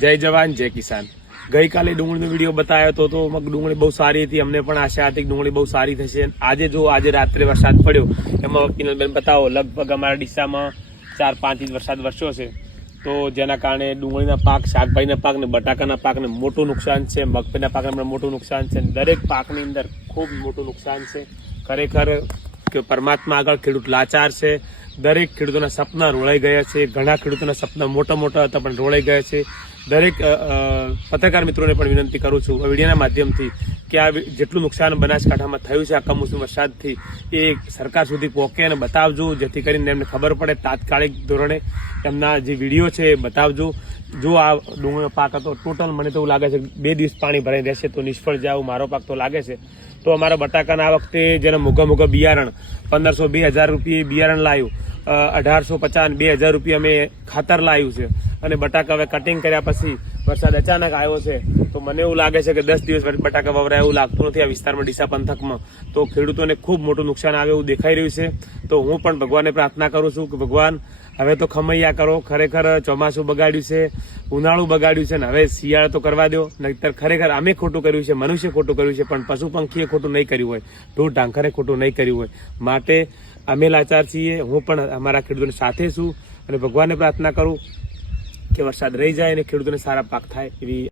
જય જવાન જય કિસાન। ગઈકાલે ડુંગળીનો વિડીયો બતાવ્યો હતો તો ડુંગળી બહુ સારી હતી, અમને પણ આશા હતી કે ડુંગળી બહુ સારી થશે। આજે રાત્રે વરસાદ પડ્યો એમાં કિનલબેન બતાવો, લગભગ અમારા ડીસામાં 4-5 ઇંચ વરસાદ વરસ્યો છે, તો જેના કારણે ડુંગળીના પાક, શાકભાજીના પાક ને બટાકાના પાકને મોટું નુકસાન છે, મગફળીના પાકને પણ મોટું નુકસાન છે, દરેક પાકની અંદર ખૂબ મોટું નુકસાન છે। ખરેખર કે પરમાત્મા આગળ ખેડૂત લાચાર છે। દરેક ખેડૂતોના સપના રોળાઈ ગયા છે, ઘણા ખેડૂતોના સપના મોટા મોટા હતા પણ રોળાઈ ગયા છે। દરેક પત્રકાર મિત્રોને પણ વિનંતી કરું છું વિડીયોના માધ્યમથી કે આ જેટલું નુકસાન બનાસકાંઠામાં થયું છે આ કમોસમી વરસાદથી એ સરકાર સુધી પહોંચે અને બતાવજો, જેથી કરીને એમને ખબર પડે। તાત્કાલિક ધોરણે એમના જે વિડીયો છે એ બતાવજો। જો આ ડુંગળીનો પાક હતો ટોટલ, મને તો એવું લાગે છે 2 દિવસ પાણી ભરાઈ રહેશે તો નિષ્ફળ જાય મારો પાક તો લાગે છે। તો અમારા બટાકાના આ વખતે જેના મોઘા બિયારણ 1500-2000 રૂપિયે બિયારણ લાવ્યું, 1850-2000 રૂપિયા અમે ખાતર લાવ્યું છે, અને બટાકા હવે કટિંગ કર્યા પછી વરસાદ અચાનક આવ્યો છે તો મને એવું લાગે છે કે 10 દિવસ બટાકા વવરાય એવું લાગતું નથી આ વિસ્તારમાં, ડીસા પંથકમાં। તો ખેડૂતોને ખૂબ મોટું નુકસાન આવે એવું દેખાઈ રહ્યું છે। તો હું પણ ભગવાનને પ્રાર્થના કરું છું કે ભગવાન હવે તો ખમૈયા કરો। ખરેખર ચોમાસું બગાડ્યું છે, ઉનાળું બગાડ્યું છે, ને હવે શિયાળો તો કરવા દો, નહીતર ખરેખર અમે ખોટું કર્યું છે, મનુષ્ય ખોટું કર્યું છે, પણ પશુ પંખીએ ખોટું નહીં કર્યું હોય, ઢોર ઢાંખરે ખોટું નહીં કર્યું હોય। માટે અમે લાચાર છીએ, હું પણ અમારા ખેડૂતોની સાથે છું અને ભગવાનને પ્રાર્થના કરું કે વરસાદ રહી જાય અને ખેડૂતોને સારા પાક થાય એવી